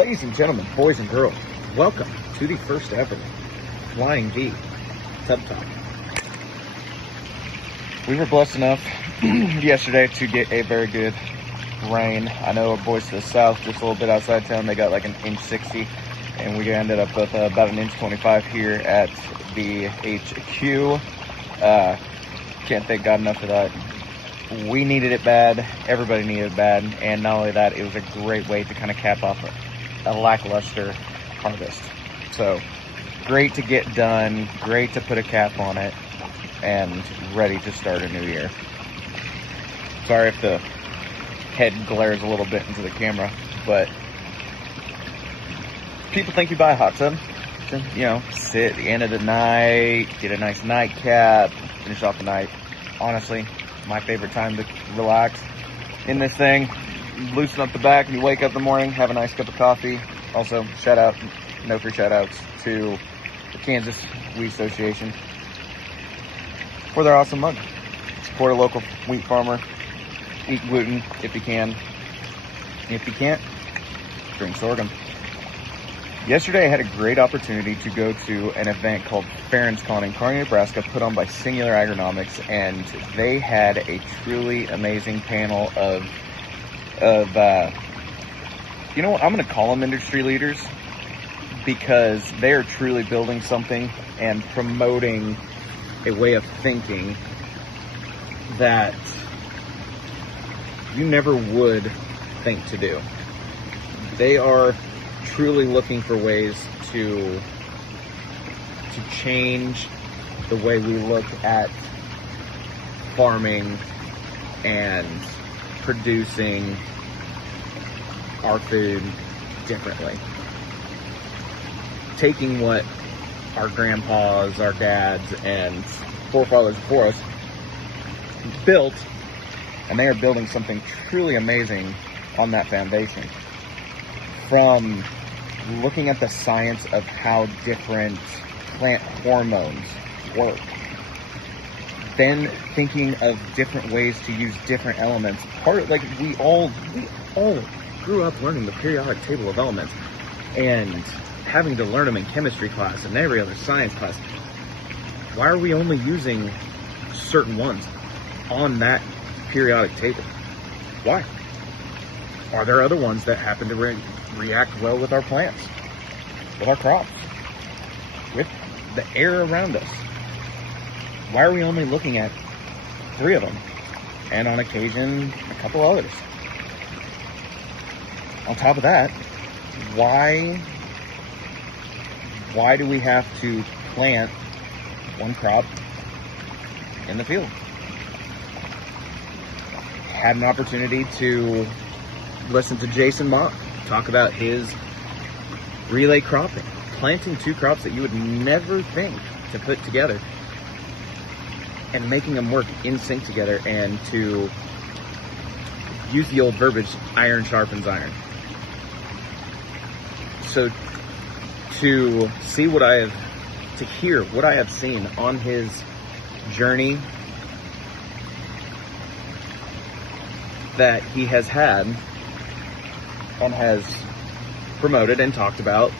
Ladies and gentlemen, boys and girls, welcome to the first ever Flying V Tub Talk. We were blessed enough yesterday to get a very good rain. I know our boys to the south, just a little bit outside town, they got like an inch 60, and we ended up with about an inch 25 here at the HQ. Can't thank God enough for that. We needed it bad, everybody needed it bad, and not only that, it was a great way to kind of cap off a lackluster harvest. So, great to get done, great to put a cap on it, and ready to start a new year. Sorry if the head glares a little bit into the camera, but people think you buy a hot tub to, sit at the end of the night, get a nice nightcap, finish off the night. Honestly, my favorite time to relax in this thing. Loosen up the back and you wake up in the morning, have a nice cup of coffee. Also, no free shout outs to the Kansas Wheat Association for their awesome mug. Support a local wheat farmer. Eat gluten if you can. If you can't, drink sorghum. Yesterday I had a great opportunity to go to an event called Farron's Con in Kearney, Nebraska, put on by Singular Agronomics, and they had a truly amazing panel of I'm going to call them industry leaders, because they are truly building something and promoting a way of thinking that you never would think to do. They are truly looking for ways to change the way we look at farming and producing our food differently. Taking what our grandpas, our dads, and forefathers before us built, and they are building something truly amazing on that foundation. From looking at the science of how different plant hormones work, then thinking of different ways to use different elements. We all grew up learning the periodic table of elements and having to learn them in chemistry class and every other science class. Why are we only using certain ones on that periodic table? Why? Are there other ones that happen to react well with our plants, with our crops, with the air around us? Why are we only looking at 3 of them, and on occasion a couple others? On top of that, why do we have to plant one crop in the field? Had an opportunity to listen to Jason Mott talk about his relay cropping, planting 2 crops that you would never think to put together and making them work in sync together, and to use the old verbiage, iron sharpens iron. So to hear what I have seen on his journey that he has had and has promoted and talked about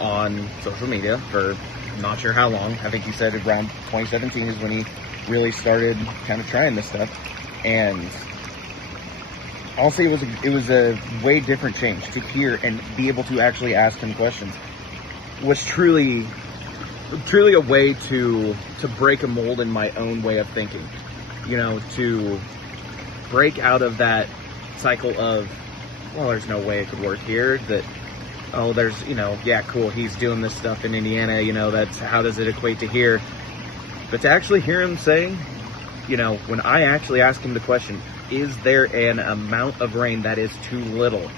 on social media for not sure how long. I think he said around 2017 is when he really started kind of trying this stuff. And honestly, it was a way different change to hear and be able to actually ask him questions. Was truly a way to break a mold in my own way of thinking. To break out of that cycle of, well, there's no way it could work here. That, oh, there's, cool, he's doing this stuff in Indiana, that's, how does it equate to here? But to actually hear him say, when I actually ask him the question, is there an amount of rain that is too little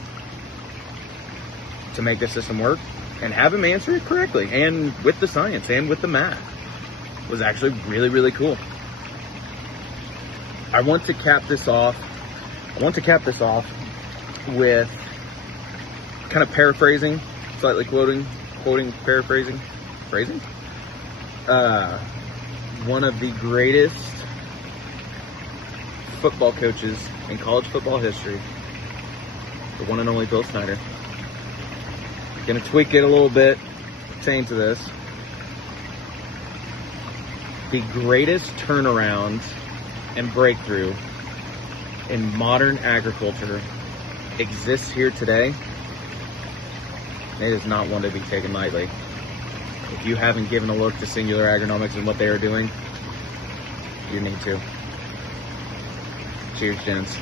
to make the system work? And have him answer it correctly, and with the science, and with the math, was actually really, really cool. I want to cap this off with kind of paraphrasing, slightly quoting, paraphrasing, phrasing. One of the greatest football coaches in college football history, the one and only Bill Snyder, Gonna tweak it a little bit, change this. The greatest turnaround and breakthrough in modern agriculture exists here today. It is not one to be taken lightly. If you haven't given a look to Singular Agronomics and what they are doing, you need to. Cheers, gents.